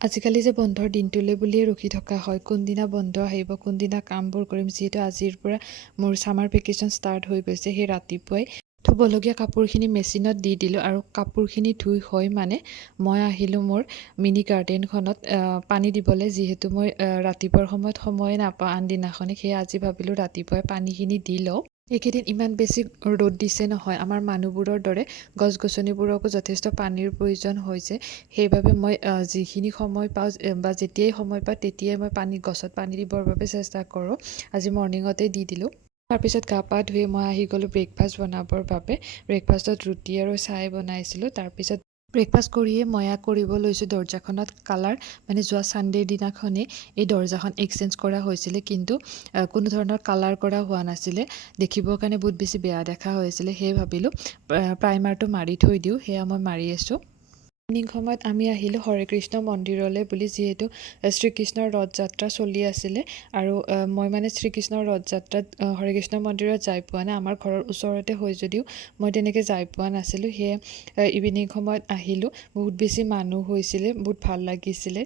আজিকালি যে বন্ধৰ দিনটোলৈ বুলিয়ে ৰখি থকা হয়, কোনদিনা বন্ধ আহিব, কোনদিনা কামবোৰ কৰিম। যিহেতু আজিৰ পৰা মোৰ ছামাৰ ভেকেশ্যন ষ্টাৰ্ট হৈ গৈছে, সেই ৰাতিপুৱাই ধুবলগীয়া কাপোৰখিনি মেচিনত দি দিলোঁ আৰু কাপোৰখিনি ধুই হৈ মই আহিলোঁ মোৰ মিনি গাৰ্ডেনখনত পানী দিবলৈ। যিহেতু মই ৰাতিপুৱাৰ সময়ত সময়ে নাপাওঁ আনদিনাখনে, সেয়ে আজি ভাবিলোঁ ৰাতিপুৱাই পানীখিনি দি লওঁ। এইকেইদিন ইমান বেছি ৰ'দ দিছে নহয়, আমাৰ মানুহবোৰৰ দৰে গছ গছনিবোৰকো যথেষ্ট পানীৰ প্ৰয়োজন হৈছে। সেইবাবে মই যিখিনি সময় পাওঁ বা যেতিয়াই সময় পাওঁ তেতিয়াই মই গছত পানী দিবৰ বাবে চেষ্টা কৰোঁ। আজি মৰ্ণিঙতে দি দিলোঁ। তাৰপিছত গা পা ধুই মই আহি গ'লোঁ ব্ৰেকফাষ্ট বনাবৰ বাবে। ব্ৰেকফাষ্টত ৰুটি আৰু চাহ বনাইছিলোঁ। তাৰপিছত ব্ৰেকফাষ্ট কৰিয়ে মই কৰিব লৈছোঁ দৰ্জাখনত কালাৰ। যোৱা ছানডেৰ দিনাখনেই এই দৰ্জাখন এক্সচেঞ্জ কৰা হৈছিলে, কিন্তু কোনো ধৰণৰ কালাৰ কৰা হোৱা নাছিলে। দেখিবৰ কাৰণে বহুত বেছি বেয়া দেখা হৈছিলে। সেয়ে ভাবিলোঁ প্ৰাইমাৰটো মাৰি থৈ দিওঁ। সেয়া মই মাৰি আছোঁ। ইভিনিং সময়ত আমি আহিলোঁ হৰে কৃষ্ণ মন্দিৰলৈ বুলি, যিহেতু শ্ৰীকৃষ্ণৰ ৰথযাত্ৰা চলি আছিলে আৰু মই শ্ৰীকৃষ্ণৰ ৰথযাত্ৰাত হৰে কৃষ্ণ মন্দিৰত যাই পোৱা নাই। আমাৰ ঘৰৰ ওচৰতে হয় যদিও মই তেনেকৈ যাই পোৱা নাছিলোঁ। সেয়ে ইভিনিং সময়ত আহিলোঁ। বহুত বেছি মানুহ হৈছিলে, বহুত ভাল লাগিছিলে।